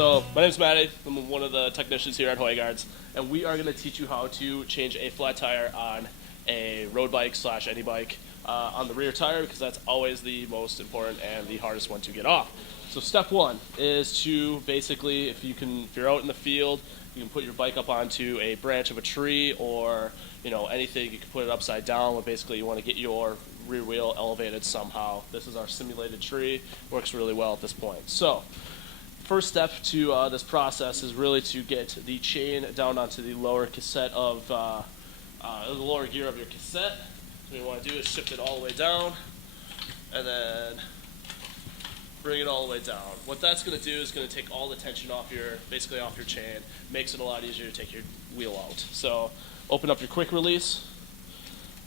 So my name's Matty. I'm one of the technicians here at Hoigaard's, and we are going to teach you how to change a flat tire on a road bike / any bike on the rear tire, because that's always the most important and the hardest one to get off. So step one is to basically, if you're out in the field, you can put your bike up onto a branch of a tree or anything. You can put it upside down, but basically you want to get your rear wheel elevated somehow. This is our simulated tree. Works really well at this point. So first step to this process is really to get the chain down onto the lower cassette of the lower gear of your cassette. So what you want to do is shift it all the way down, and then bring it all the way down. What that's going to do is going to take all the tension off your chain. Makes it a lot easier to take your wheel out. So open up your quick release,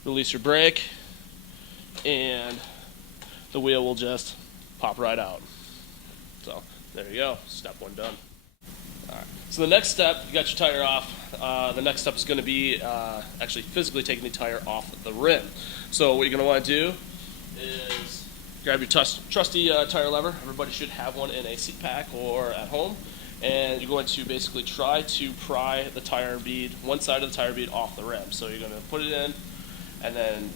release your brake, and the wheel will just pop right out. So there you go, step one done. All right. So the next step, you got your tire off. The next step is going to be actually physically taking the tire off the rim. So what you're going to want to do is grab your trusty tire lever. Everybody should have one in a seat pack or at home. And you're going to basically try to pry the tire bead, one side of the tire bead off the rim. So you're going to put it in and then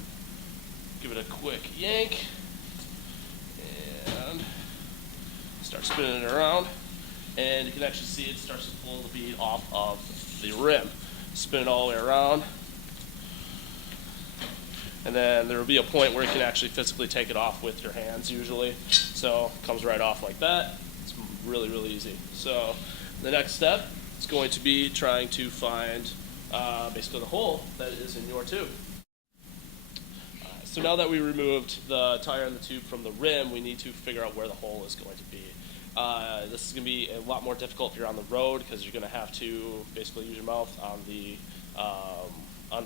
give it a quick yank and start spinning it around. And you can actually see it starts to pull the bead off of the rim. Spin it all the way around. And then there will be a point where you can actually physically take it off with your hands usually. So it comes right off like that. It's really, really easy. So the next step is going to be trying to find basically the hole that is in your tube. So now that we removed the tire and the tube from the rim, we need to figure out where the hole is going to be. This is going to be a lot more difficult if you're on the road, because you're going to have to basically use your mouth on the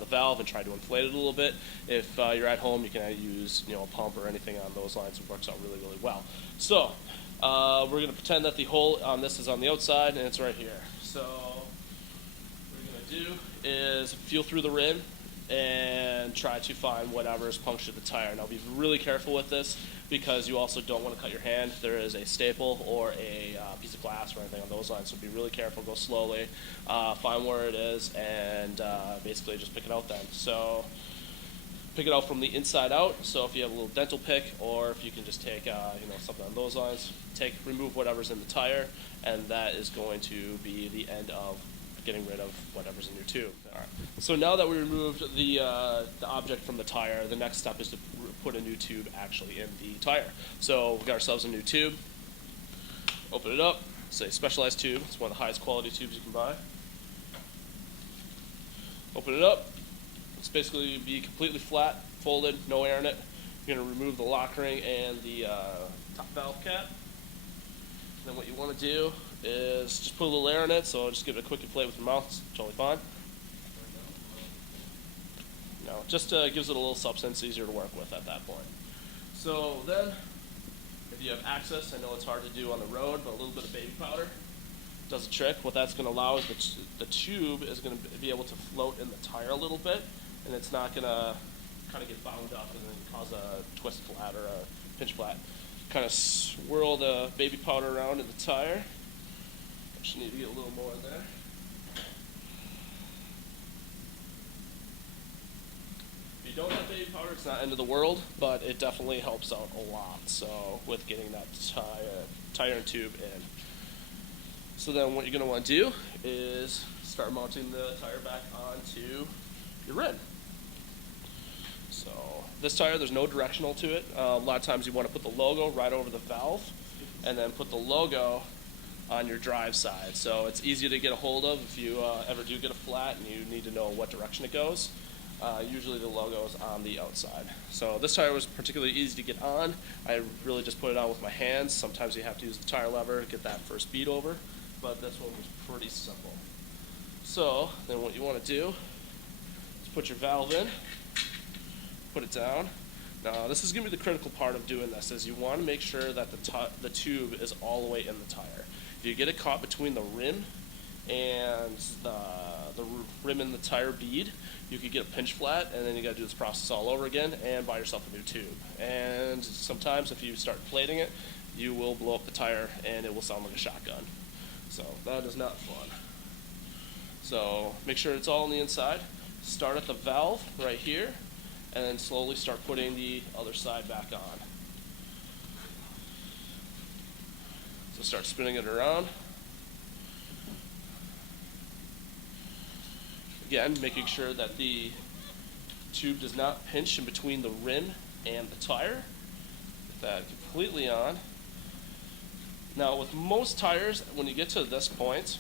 valve and try to inflate it a little bit. If you're at home, you can use a pump or anything on those lines. It works out really, really well. So we're going to pretend that the hole on this is on the outside and it's right here. So what we're going to do is feel through the rim and try to find whatever is punctured the tire. Now be really careful with this, because you also don't want to cut your hand if there is a staple or a piece of glass or anything on those lines. So be really careful, go slowly, find where it is, and basically just pick it out then. So pick it out from the inside out. So if you have a little dental pick, or if you can just take something on those lines, remove whatever's in the tire, and that is going to be the end of getting rid of whatever's in your tube. All right. So now that we removed the object from the tire, the next step is to put a new tube actually in the tire. So we got ourselves a new tube. Open it up. It's a specialized tube. It's one of the highest quality tubes you can buy. Open it up. It's basically be completely flat, folded, no air in it. You're going to remove the lock ring and the top valve cap. Then what you want to do is just put a little air in it, so just give it a quick inflate with your mouth. It's totally fine. Just gives it a little substance, easier to work with at that point. So then, if you have access, I know it's hard to do on the road, but a little bit of baby powder does a trick. What that's going to allow is the tube is going to be able to float in the tire a little bit, and it's not going to kind of get bound up and then cause a twist flat or a pinch flat. Kind of swirl the baby powder around in the tire. Just need to get a little more in there. If you don't have baby powder, it's not end of the world, but it definitely helps out a lot. So with getting that tire and tube in. So then what you're going to want to do is start mounting the tire back onto your rim. So this tire, there's no directional to it. A lot of times you want to put the logo right over the valve, and then put the logo on your drive side. So it's easy to get a hold of if you ever do get a flat and you need to know what direction it goes. Usually the logo is on the outside. So this tire was particularly easy to get on. I really just put it on with my hands. Sometimes you have to use the tire lever to get that first bead over, but this one was pretty simple. So then what you want to do is put your valve in, put it down. Now this is going to be the critical part of doing this, is you want to make sure that the tube is all the way in the tire. If you get it caught between the rim and the rim and the tire bead, you could get a pinch flat, and then you got to do this process all over again and buy yourself a new tube. And sometimes if you start inflating it, you will blow up the tire and it will sound like a shotgun. So that is not fun. So make sure it's all on the inside. Start at the valve right here, and then slowly start putting the other side back on. So start spinning it around. Again, making sure that the tube does not pinch in between the rim and the tire. Get that completely on. Now with most tires, when you get to this point,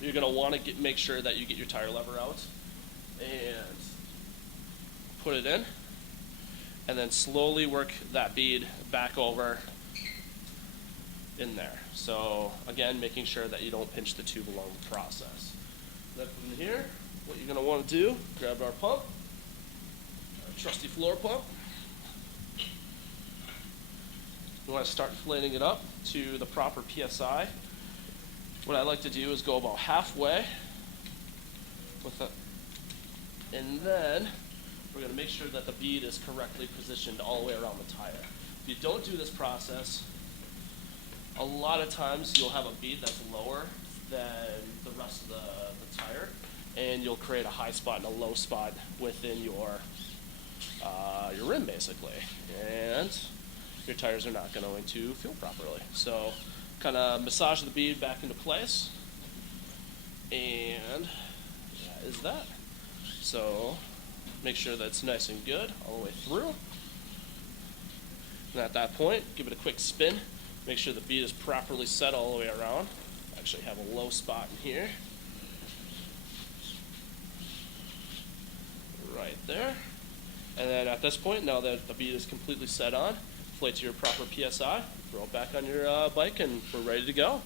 you're going to want to make sure that you get your tire lever out and put it in, and then slowly work that bead back over in there. So again, making sure that you don't pinch the tube along the process. Then from here, what you're going to want to do, grab our pump, our trusty floor pump. You want to start inflating it up to the proper PSI. What I like to do is go about halfway with it, and then we're going to make sure that the bead is correctly positioned all the way around the tire. If you don't do this process, a lot of times you'll have a bead that's lower than the rest of the tire, and you'll create a high spot and a low spot within your rim, basically, and your tires are not going to feel properly. So kind of massage the bead back into place, and that is that. So make sure that it's nice and good all the way through. And at that point, give it a quick spin. Make sure the bead is properly set all the way around. Actually have a low spot in here. Right there. And then at this point, now that the bead is completely set on, inflate to your proper PSI, throw it back on your bike, and we're ready to go.